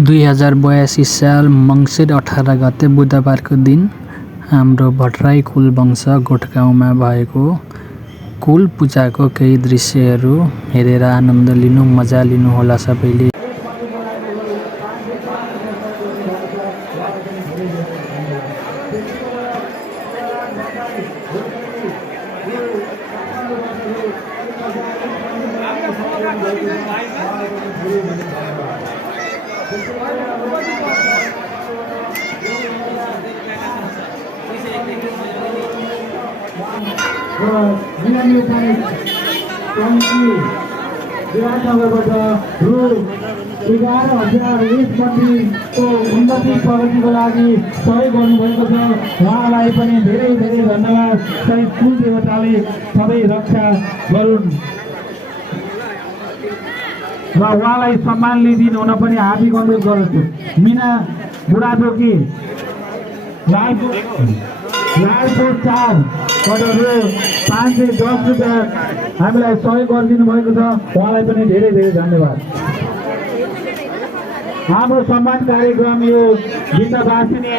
2082 साल मङ्सिर 18 गते बुधबारको दिन हाम्रो भट्टराई कुल वंश गोठगाउँमा भएको कुल पूजाको केही दृश्यहरू हेरेर आनन्द लिनु, मजा लिनुहोला सबैले। विराटनगरबाट रु 11,020 मन्त्रीको उन्नति प्रगतिको लागि सहयोग गर्नुभएको छ। उहाँलाई पनि धेरै धेरै धन्यवाद। सही कुल देवताले सबै रक्षा गरून् र उहाँलाई सम्मान लिइदिनु हुन पनि हार्दिक अनुरोध गर्दछु। मिना बुढाथोकी लालपुर 4 रु 510 रुपियाँ हामीलाई सहयोग गरिदिनु भएको छ। उहाँलाई पनि धेरै धेरै धन्यवाद। हाम्रो सम्मान कार्यक्रम यो वृन्दवासिनी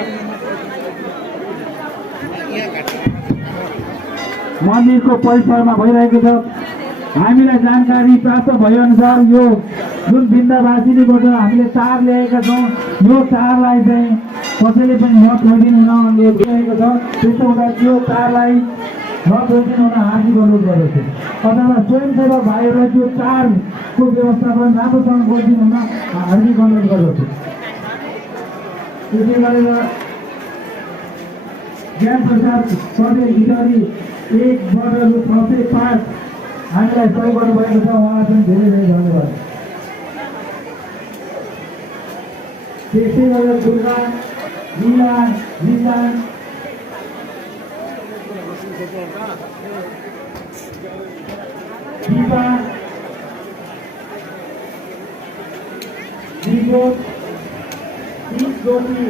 मन्दिरको परिसरमा भइरहेको छ। हामीलाई जानकारी प्राप्त भएअनुसार यो जुन वृन्दवासिनीबाट हामीले चार ल्याएका छौँ, यो चारलाई चाहिँ कसैले पनि नछोडिदिनु हुन अनुरोध गरिएको छ। त्यसो हुँदा यो चारलाई नछोडिदिनु हुन हार्दिक अनुरोध गर्दछु। अथवा स्वयंसेवक भाइहरूलाई त्यो चारको व्यवस्थापन राम्रोसँग गरिदिनु हुन हार्दिक अनुरोध गर्दछु। त्यसै गरेर ज्ञान प्रसाद पटेल भितरी 1 रु 605 हामीलाई सहयोग गर्नुभएको छ। उहाँलाई पनि धेरै धेरै धन्यवाद। त्यसै गरेर दुर्गा लीला निशान दीपा दीपक ज्योति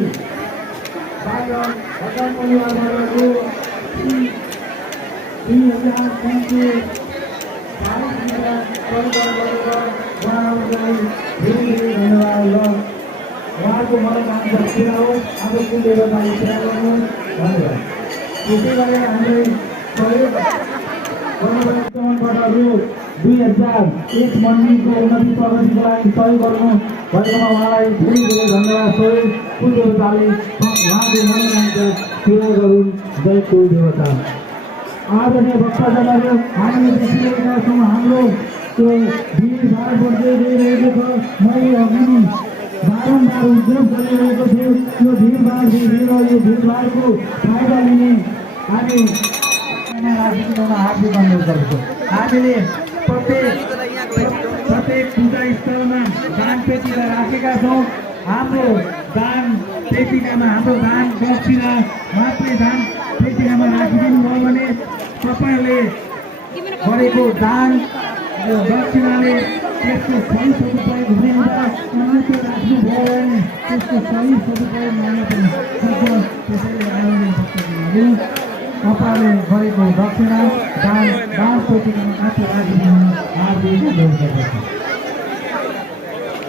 बागन भगवान परिवारको 3,000 उहाँहरूलाई धेरै धेरै धन्यवाद। उहाँको मनोकामना पुरा होस्, हाम्रो कुल देवताले पुरा गर्नु धन्यवाद। त्यसै गरेर हामीले सहयोग गर्नुभएकोबाट रु 2,001 मन्दिरको उन्नति प्रगतिको लागि सहयोग गर्नु भएकोमा उहाँलाई धेरै धेरै धन्यवाद। सहयोग कुल देवताले उहाँको मनोकामना पुरा गरून्। जय कुल देवता। आदरणीय भक्तजनहरू, हामीले देखिरहेका छौँ हाम्रो त्यो भिडभाड बढ्दै गइरहेको छ। मैले अघि बारम्बार उद्योग गरिरहेको थियो। यो भिडभाड देखेर यो भिडभाडको फाइदा लिने हामी हार्दिक अनुरोध गर्छु। हामीले प्रत्येक पूजा स्थलमा दान पेटिका राखेका छौँ। हाम्रो दान पेटिकामा हाम्रो दान दक्षिणा मात्रै दान पेटिकामा राखिदिनु भयो भने तपाईँहरूले गरेको दान दक्षिणाले त्यसको सही सदुपयोग हुँदैन। अन्यत्र राख्नुभयो भने त्यसको सही सदुपयोग हुन पनि सक्छ। त्यसैले आउने तपाईँहरूले गरेको दक्षिणा दान पेटिकामा आफू राखिदिनु हार्दिक अनुरोध गर्दछु।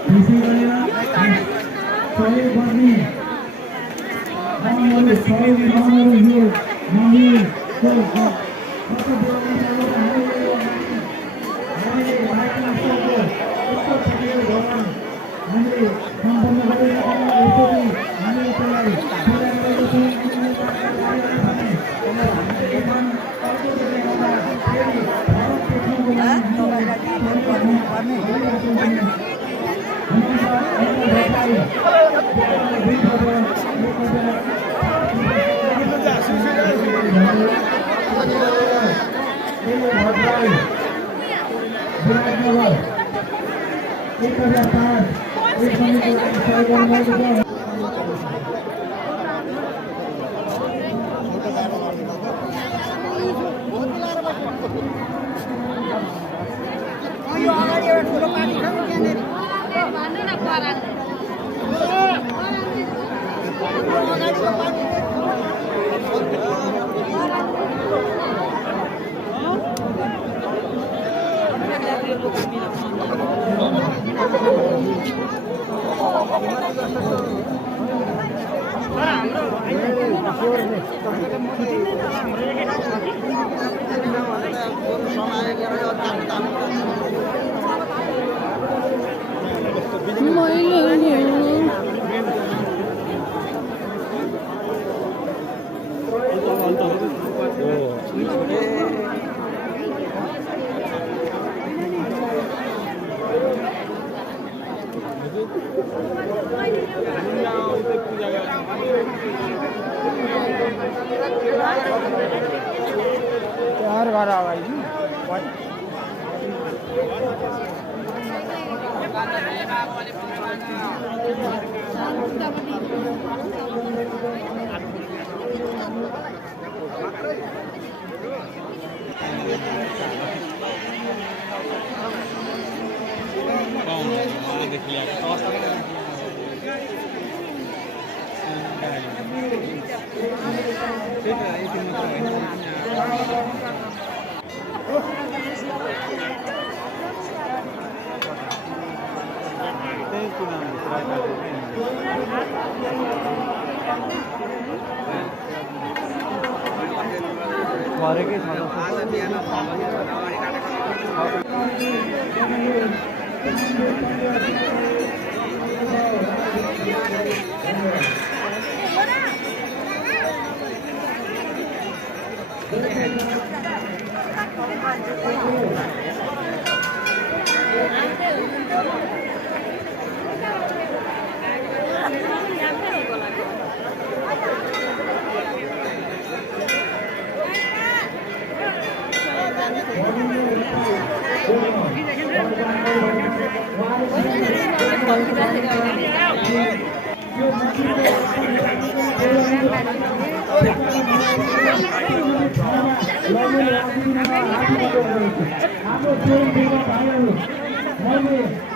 त्यसै गरेर सहयोग गर्ने सहयोग यो मन्दिरको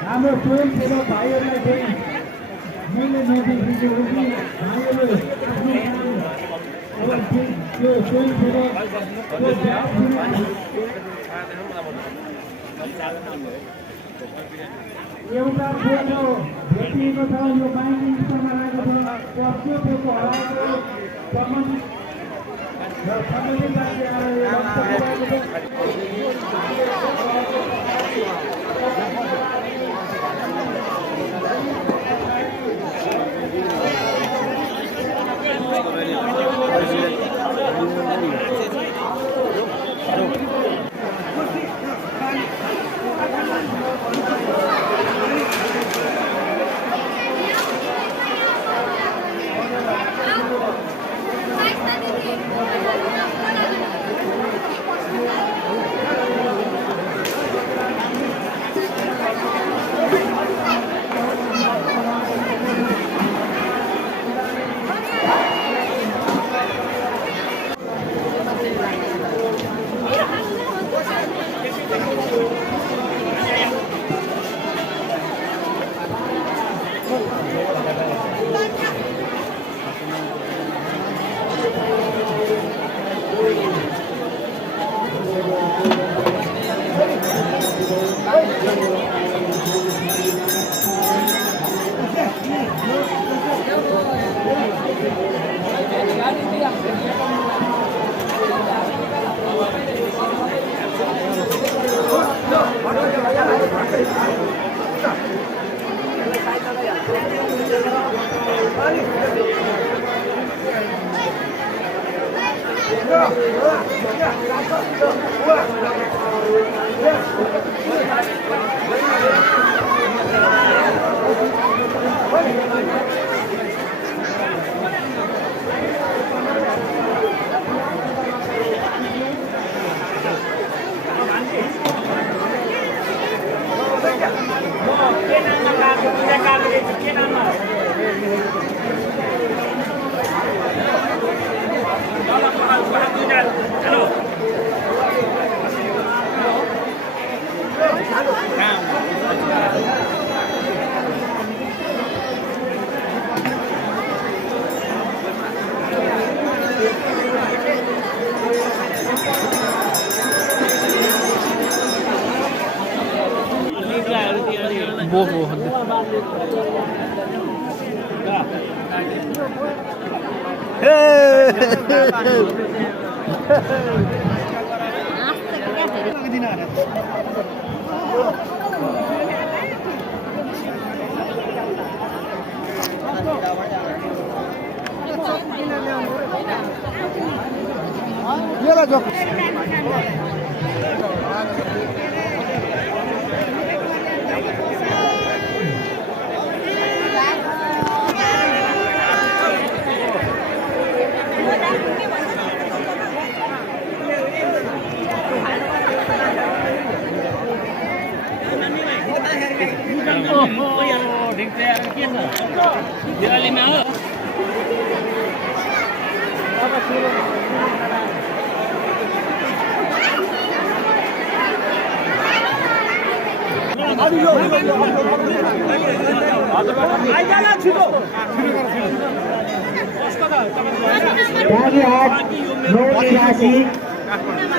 हाम्रो स्वयंसेवक भाइहरूलाई चाहिँ मैले नोटिस दिएको हो कि भाइहरूले यो स्वयंसेवकको एउटा फोटो भेटिएको छ यो बाइन्डिङ स्तरमा राखेको छ त्यो फोटो हराएको सम्बन्धित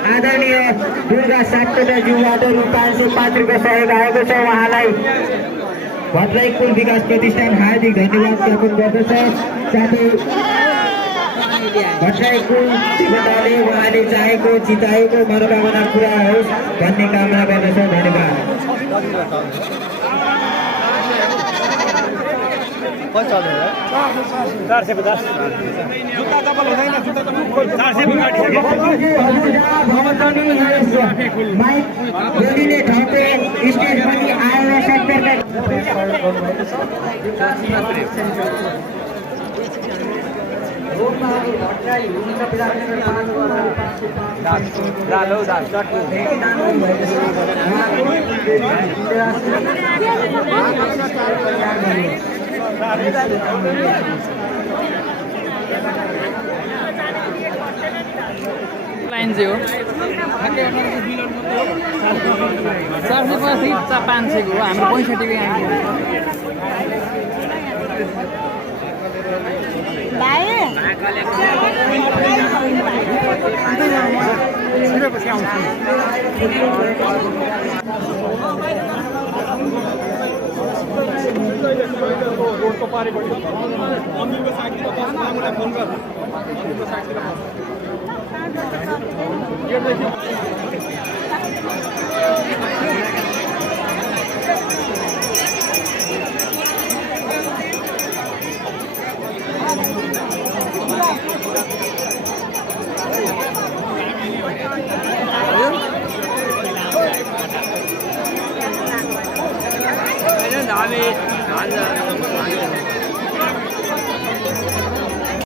आदरणीय दुर्गा सापकोटाज्यूबाट रु 505 रुपियाँ सहयोग आएको छ। उहाँलाई भट्टराई कुल विकास प्रतिष्ठान हार्दिक धन्यवाद ज्ञापन गर्दछ। साथै भट्टराई कुल देवताले उहाँले चाहेको चिताएको मनोकामना पुरा होस् भन्ने कामना गर्दछ। धन्यवाद। स्टेज पनि लाइन चाहिँ हो 480 500 को हो हाम्रो 65 को